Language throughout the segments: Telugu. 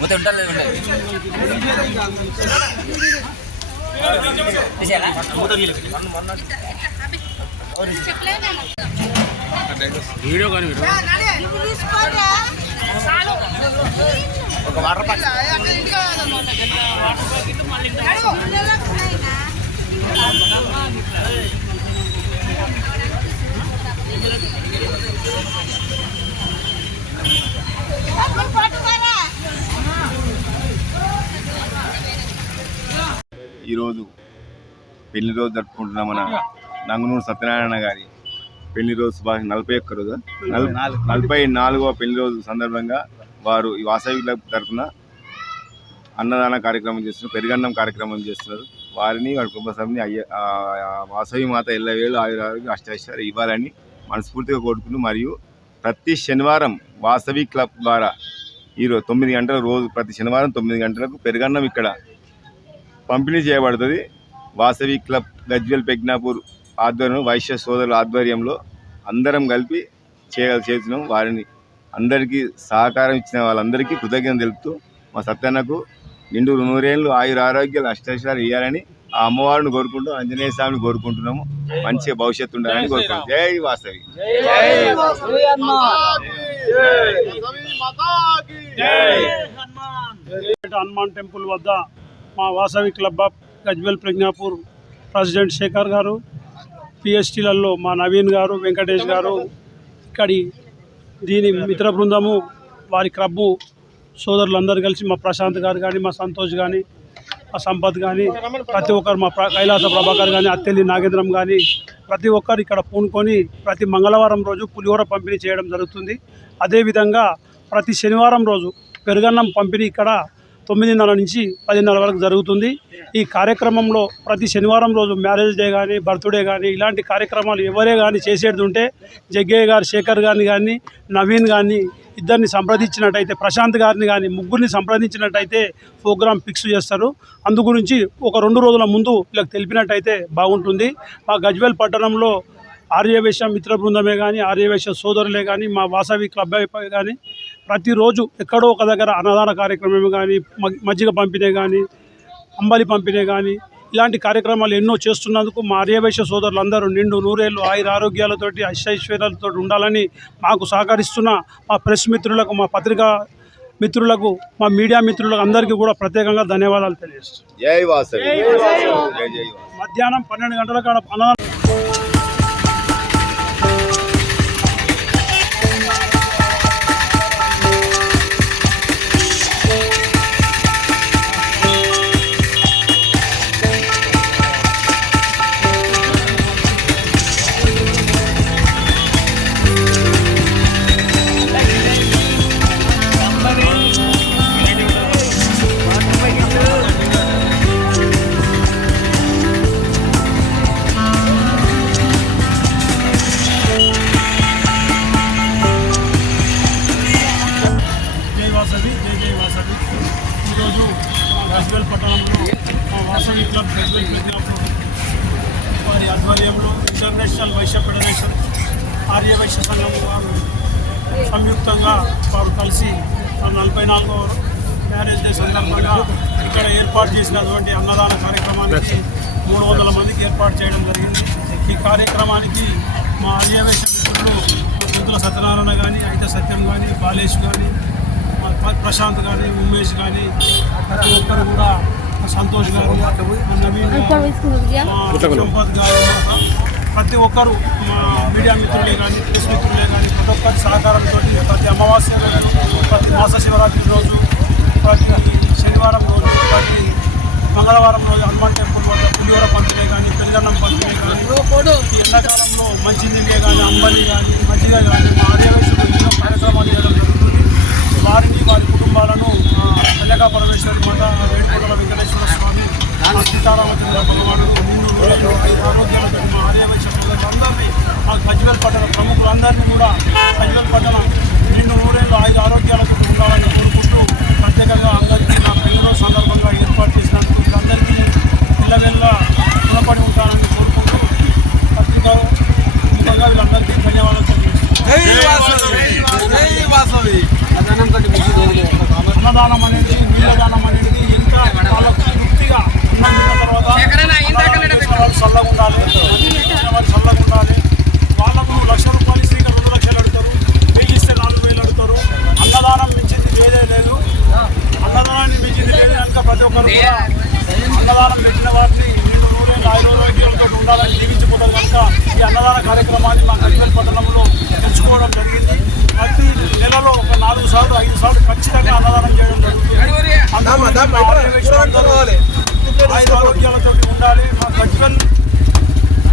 మూత ఉంటారు ఉండదు తీసేయాలా? వీడియో కానీ ఒక వాటర్ ప్యాక్ ఈరోజు పెళ్ళి రోజు జరుపుకుంటున్న మన నంగునూరు సత్యనారాయణ గారి పెళ్ళి రోజు శుభాష నలభై ఒక్క రోజు? నల్- నలభై నాలుగవ పెళ్ళి రోజు సందర్భంగా వారు ఈ వాసవి క్లబ్ తరఫున అన్నదాన కార్యక్రమం చేస్తున్నారు పెరుగన్నం కార్యక్రమం చేస్తున్నారు. వారిని వారి కుటుంబ సభ్యుని అయ్య వాసవి మాత ఎల్లవేళ ఆయురారోగ్య అష్టాయిస్తారు ఇవ్వాలని మనస్ఫూర్తిగా కోరుకుంటూ మరియు ప్రతి శనివారం వాసవి క్లబ్ ద్వారా ఈరోజు తొమ్మిది గంటల రోజు ప్రతి శనివారం తొమ్మిది గంటలకు పెరుగన్నం ఇక్కడ పంపిణీ చేయబడుతుంది. వాసవి క్లబ్ గజ్వెల్ పెగ్నాపూర్ ఆధ్వర్యంలో వైశ్య సోదరుల ఆధ్వర్యంలో అందరం కలిపి చేయ చేస్తున్నాం. వారిని అందరికీ సహకారం ఇచ్చిన వాళ్ళందరికీ కృతజ్ఞత తెలుపుతూ మా సత్యన్నకు నిండు నూరేళ్ళు ఆయుర ఆరోగ్యాలు అష్టైశ్వర్యాలు ఇవ్వాలని ఆ అమ్మవారిని కోరుకుంటూ ఆంజనేయ స్వామిని కోరుకుంటున్నాము. మంచిగా భవిష్యత్తు ఉండాలని కోరుకుంటున్నాం జై వాసవి. హనుమాన్ టెంపుల్ వద్ద మా Vasavi club of Gajwel Prajnapur president Shekhar గారు పిఎస్టీలలో మా నవీన్ గారు వెంకటేష్ గారు ఇక్కడి దీని మిత్ర బృందము వారి క్లబ్బు సోదరులందరూ కలిసి మా ప్రశాంత్ గారు కానీ మా సంతోష్ కానీ మా సంపత్ కానీ ప్రతి ఒక్కరు మా ప్ర- కైలాస ప్రభాకర్ కానీ అత్తెల్లి నాగేంద్రం కానీ ప్రతి ఒక్కరు ఇక్కడ పూనుకొని ప్రతి మంగళవారం రోజు పులిహోర పంపిణీ చేయడం జరుగుతుంది. అదేవిధంగా ప్రతి శనివారం రోజు పెరుగన్నం పంపిణీ ఇక్కడ తొమ్మిదిన్నర నుంచి పదిన్నర వరకు జరుగుతుంది. ఈ కార్యక్రమంలో ప్రతి శనివారం రోజు మ్యారేజ్ డే కానీ బర్త్డే కానీ ఇలాంటి కార్యక్రమాలు ఎవరే కానీ చేసేది ఉంటే జగ్గయ్య గారు శేఖర్ గారిని కానీ నవీన్ కానీ ఇద్దరిని సంప్రదించినట్టయితే ప్రశాంత్ గారిని కానీ ముగ్గురిని సంప్రదించినట్టయితే ప్రోగ్రామ్ ఫిక్స్ చేస్తారు. అందు గురించి ఒక రెండు రోజుల ముందు వీళ్ళకి తెలిపినట్టయితే బాగుంటుంది. మా గజ్వేల్ పట్టణంలో ఆర్యవేశ మిత్ర బృందమే కానీ ఆర్యవేశ సోదరులే కానీ మా వాసవి క్లబ్ అయిపోయి కానీ ప్రతిరోజు ఎక్కడో ఒక దగ్గర అన్నదాన కార్యక్రమం కానీ మ- మజ్జిగ పంపిణీ కానీ అంబలి పంపిణీ కానీ ఇలాంటి కార్యక్రమాలు ఎన్నో చేస్తున్నందుకు మా ఆర్యవైశ్య సోదరులందరూ నిండు నూరేళ్ళు ఆయుర ఆరోగ్యాలతోటి ఐశ్వర్యాలతో ఉండాలని మాకు సహకరిస్తున్న మా ప్రెస్ మిత్రులకు మా పత్రికా మిత్రులకు మా మీడియా మిత్రులకు అందరికీ కూడా ప్రత్యేకంగా ధన్యవాదాలు తెలియజేస్తున్నాను. జై వాసవి. జై జై వాసవి. మధ్యాహ్నం పన్నెండు గంటల కాడ ఈరోజు మా పట్టణంలో మా వాసవి క్లబ్ ఫెస్టివల్ ప్రజ్ఞాపూర్ వారి ఆధ్వర్యంలో ఇంటర్నేషనల్ వైశ్య ఫెడరేషన్ ఆర్య వైశ్య సంఘం వారు సంయుక్తంగా వారు కలిసి నలభై నాలుగో మ్యారేజ్ డే సందర్భంగా ఇక్కడ ఏర్పాటు చేసినటువంటి అన్నదాన కార్యక్రమానికి మూడు వందల మందికి ఏర్పాటు చేయడం జరిగింది. ఈ కార్యక్రమానికి మా ఆర్యవేశ మిత్రులు సత్యనారాయణ కానీ అయితే సత్యం కానీ బాలేష్ కానీ ప్రశాంత్ కానీ ఉమేష్ కానీ ప్రతి ఒక్కరు కూడా సంతోష్ గారు నవీన్ సంపత్ గారు ప్రతి ఒక్కరు మా మీడియా మిత్రులే కానీ ప్రెస్ మిత్రులే కానీ ప్రతి ఒక్కరి సహకారంతో ప్రతి అమావాస్య రోజు ప్రతి మాస శివరాత్రి రోజు ప్రతి శనివారం రోజు ప్రతి మంగళవారం రోజు హనుమాన్ టెంపుల్ వద్ద పులిహోర పంపిణీ కానీ పెరుగన్నం పంపిణీ కానీ ఈ ఎండాకాలంలో మంచినీళ్ళే కానీ అంబలి కానీ మజ్జిగ కానీ మా ఆర్యవేశులు ఎన్నో కార్యక్రమాలు చేయడం వారిని వారి కుటుంబాలను కన్యకా పరమేశ్వర మాత వేడుకోటల వెంకటేశ్వర స్వామి సీతారామచంద్ర భగవానుడు నిన్ను నూరేళ్ళు ఆరోగ్యాలతో మా ఆర్యవైశ్య సోదరులను గజ్వల్ పట్టణ ప్రముఖులందరినీ కూడా గజ్వల్ పట్టణ నిండు నూరేళ్ళు ఐదు ఆరోగ్యాలతో ఉండాలని కోరుకుంటూ ప్రత్యేకంగా అందరికీ నా పెళ్ళిలో సందర్భంగా ఏర్పాటు చేసినందుకు వీళ్ళందరికీ పిల్లవెల్ల రుణపడి ఉంటానని కోరుకుంటూ పత్రిక ముఖంగా వీళ్ళందరికీ ధన్యవాదాలు తెలియజేస్తున్నాను అన్నదానం అనేది నీళ్ళదానం అనేది ఎంత వాళ్ళకు తృప్తిగా ఉన్నందున తర్వాత వాళ్ళు చల్లగా ఉండాలి ఇచ్చిన వాళ్ళు చల్లగా ఉండాలి వాళ్ళకు లక్ష రూపాయలు ఇస్తే ఇంకా రెండు లక్షలు అడుగుతారు వెయ్యి ఇస్తే నాలుగు వేలు అడుగుతారు అన్నదానం మించింది లేదే లేదు అన్నదానాన్ని మించింది లేదు కనుక ప్రతి ఒక్కరు అన్నదానం పెట్టిన వారిని నూనె ఆయుర్వేదంతో ఉండాలని జీవించిపోతారు కనుక ఈ అన్నదాన కార్యక్రమాన్ని మా గడివల్ పట్టణంలో పెంచుకోవడం జరిగింది. ప్రతి నెలలో ఒక నాలుగు సార్లు ఐదు సార్లు ఖచ్చితంగా అన్నదానం చేయడం జరుగుతుంది. ఆయుర ఆరోగ్యాలతో ఉండాలి. మా గజ్వల్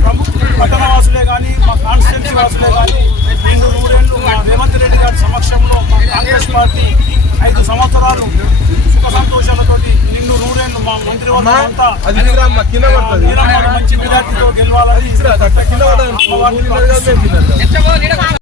ప్రముఖ పట్టణ వాసులే కానీ మా కాన్స్టిట్యున్సీ వాసులే కానీ రెండు నూరేళ్ళు మా రేవంత్ రెడ్డి గారి సమక్షంలో మా కాంగ్రెస్ పార్టీ ఐదు సంవత్సరాలు మంచి విద్యార్థితో గెలవాలని